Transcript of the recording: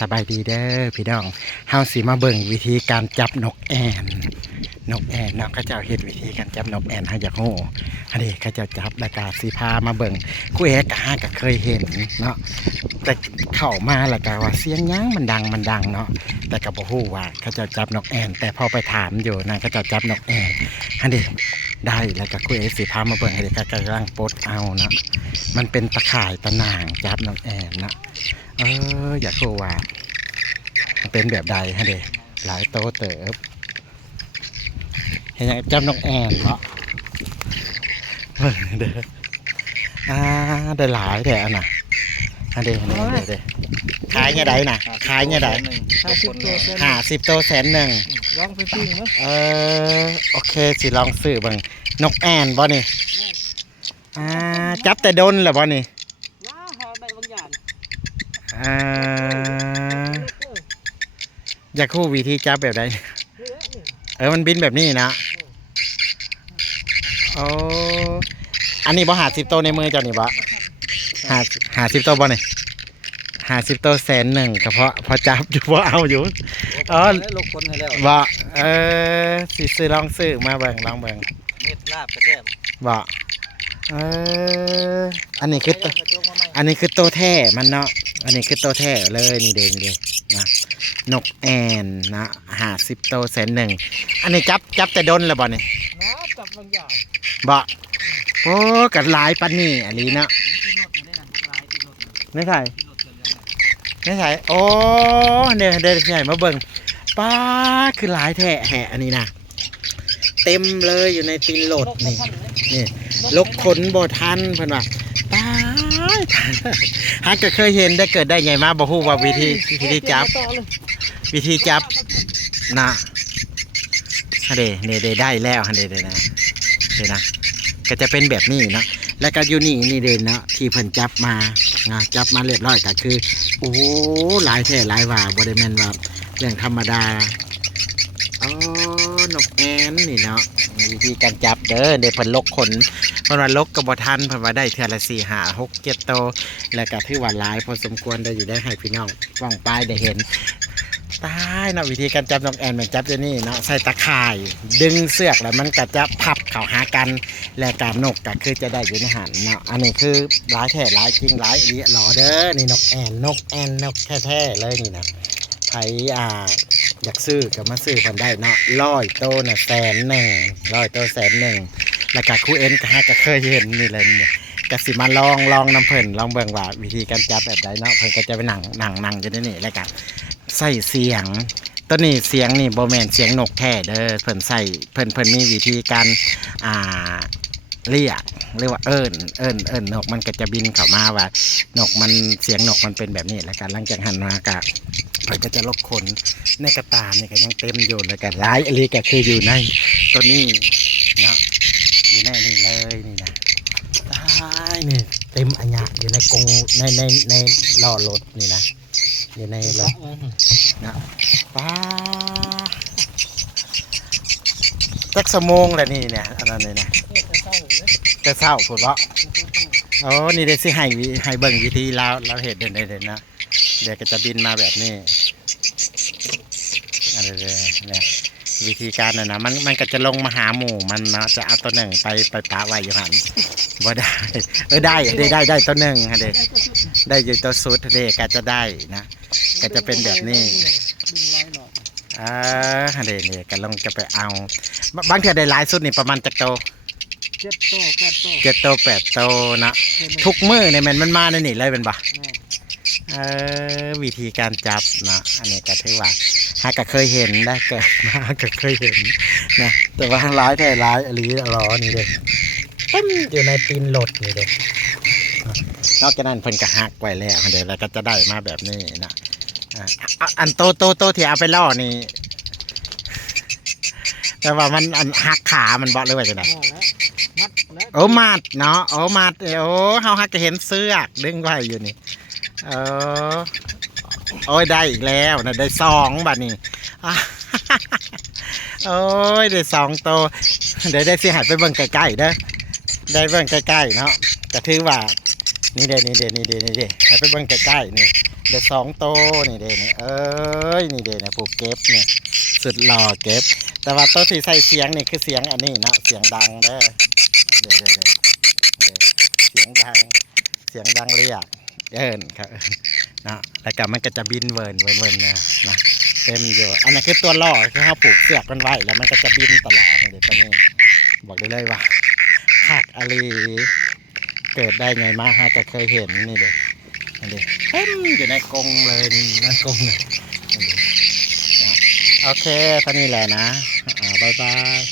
สบายดีเด้อพี่น้องเฮาสิมาเบิ่งวิธีการจับนกแอ่นเนาะเขาเจ้าเฮ็ดวิธีการจับนกแอ่นเฮาอยากฮู้อันนี้เขาเจ้าจับแล้วก็สิพามาเบิ่งกูเอกก็เคยเห็นเนาะแต่เข้ามาแล้วก็ว่าเสียงหยังมันดังเนาะแต่ก็บ่ฮู้ว่าเขาเจ้าจับนกแอ่นแต่พอไปถามอยู่นั่นเขาเจ้าจับนกแอ่นอันนี้ได้แล้วก็กูเอกสิพามาเบิ่งให้ก็กำลังปลดเอาเนาะมันเป็นตะข่ายตะนางจับนกแอ่นเนาะอยากรู้ว่ามันเป็นแบบใดฮะเด็หลายโตเติบเห็นยังจับนกแอ่นเนาะเด้อได้หลายแต่อันน่ะฮะเด้ขายเงี้ยใดน่ะขายเงี้ยใด50 โต100,000ลองไปปิ้งเนาะโอเคสิลองซื้อบ้างนกแอ่นบ่นี่จับแต่ดนเหรอบ่นี่ว้าหาได้บางอย่างอยากคู่วิธีจับแบบใดมันบินแบบนี้นะโอ้อันนี้บ่50 โตในมือเจ้านี่บ่50 โตบ่นี่50 โต100,000ก็เพราะจับอยู่บ่เอาอยู่ลกคนให้แล้วบ่สิซื้อลองซื้อมาเบิ่งลองเบิ่งเม็ดลาบกระแทกบ่อันนี้คือโตแท้มันเนาะอันนี้คือโตแท้เลยนี่เด้งดินะนกแอ่นนะ50 โต100,000อันนี้จับแต่ดนแล้วบ่นี่นะจับบางอย่างบ่โอ้กัดหลายปันนี่อันนี้เนาะไม่ใช่โอ้เดี๋ยวใหญ่มาเบิ่งป้าคือหลายแท้แห่อันนี้นะเต็มเลยอยู่ในตีนโหลดนี่ลกขนบ่ทันเพิ่นว่าตายฮักก็เคยเห็นได้เกิดได้ไงมาบ่ฮู้ว่าวิธีจับนะฮะเด้ได้แล้วฮะเด้นะก็จะเป็นแบบนี้นะแล้วก็อยู่นี่เด่นเนาะที่เพิ่นจับมาเรียบร้อยก็คือโอ้หลายแท้หลายว่าบ่ได้แม่นว่าเรื่องธรรมดานกแอ่นนี่เนาะวิธีการจับเด้อเพิ่นลกขนเพิ่นว่าลกก็บ่ทันเพิ่นว่าได้เทื่อละ4 5 6 7 โตแล้วก็ถือว่าหลายพอสมควรได้อยู่ได้ให้พี่น้องฟ้องปลายได้เห็นตายเนาะวิธีการจับนกแอ่นมันจับจะนี่เนาะใส่ตะข่ายดึงเสือกแล้วมันก็จะพับเข้าหากันและการนกก็คือจะได้อยู่ในหันเนาะอันนี้คือหลายแท้หลายจริงหลายอีหลอเด้อนี่นกแอ่นแท้ๆเลยนี่นะไผอยากซื้อก็มาซื้อกันได้เนาะ100 โตน่ะ100 โต100,000แล้วก็ครูเอ็นก็เคยเห็นนี่เลยเนี่ยก็สิมาลองน้ำเพิ่นลองเบิ่งว่าวิธีการจับแบบใดเนาะเพิ่นก็จะไปนั่งอยู่นี่แล้วก็ใส่เสียงตัวนี้เสียงนี่บ่แม่นเสียงนกแท้เด้อเพิ่นมีวิธีการเรียกว่าเอิ้นนกมันก็จะบินเข้ามาว่านกมันเสียงนกมันเป็นแบบนี้แล้วกันหลังจากหันมากะมันก็จะลกขนในกระตานี่ก็ยังเต็มอยู่แล้วก็หลายอะไรก็คืออยู่ในตัวนี้เนาะอยู่ในนี่เลยนี่นะตายนี่เต็มอัญญะอยู่ในกรงในล้อรถนี่นะอยู่ในรถนะป้าสักชั่วโมงแล้วนี่เนี่ยอันนั้นเลยนะจะเศร้าพูดว่านี่เดี๋ยวสิให้เบิ่งวิธีเราเห็นเด่นนะเดี๋ยวก็จะบินมาแบบนี้อะไรเนี่ยวิธีการนะมันก็จะลงมาหาหมู่มันนะจะเอาตัวหนึ่งไปปะไว้อยู่หันบ่ได้ได้ตัวหนึ่งฮะเด็กได้อยู่ตัวสุดเด็กก็จะได้นะก็จะเป็นแบบนี้ฮะเด็กก็ลงจะไปเอาบางทีได้หลายสุดนี่ประมาณ7 โต 8 โตนะทุกมื้อเนี่ยมันมาในนี่เลยเป็นปะวิธีการจับนะอันนี้ก็ถือว่าหากก็เคยเห็นได้เกิดมาก็เคยเห็นนะแต่ว่าหลายแท้หลายอะไรล้อนี่เลยอยู่ในตีนรถนี่เลยนอกจากนั้นเพิ่นก็หักไว้แล้วเดี๋ยวเราก็จะได้มาแบบนี้นะอันโตที่เอาไปล่อนี่แต่ว่ามันอันหักขามันบอกเลยว่าจะไหนมัดเนาะมัดเฮาหักจะเห็นเสื้อดึงไว้อยู่นี่ได้อีกแล้วนะได้2บัดนี้ได้2 โตเดี๋ยวได้สิหันไปเบิ่งใกล้ๆเด้อได้เบิ่งใกล้ๆเนาะก็ถือว่านี่เด้ให้ไปเบิ่งใกล้ๆนี่ ได้2 โตวนี่เด้นี่เอ้ยนี่เด้นะผู้เก็บเนี่ยสุดหล่อเก็บ แต่ว่าตัวที่ใส่เสียงนี่คือเสียงอันนี้เนาะเสียงดังเด้อเด้อเสียงดังเรียกครับเนาะแล้วก็มันก็จะบินเวิร์นเนี่ยนะเต็มอยู่อันนั้นคือตัวล่อคือเขาผูกเสือกกันไว้แล้วมันก็จะบินตลอดนี่เด็ตัวนี้บอกได้เลยว่าคักอะไรเกิดได้ไงมาฮะก็เคยเห็นนี่เด็นี่เด็เต็มอยู่ในกรงเลยนี่ในกรงเลยนี่เด้นะโอเคเท่านี้แหละนะบ๊ายบาย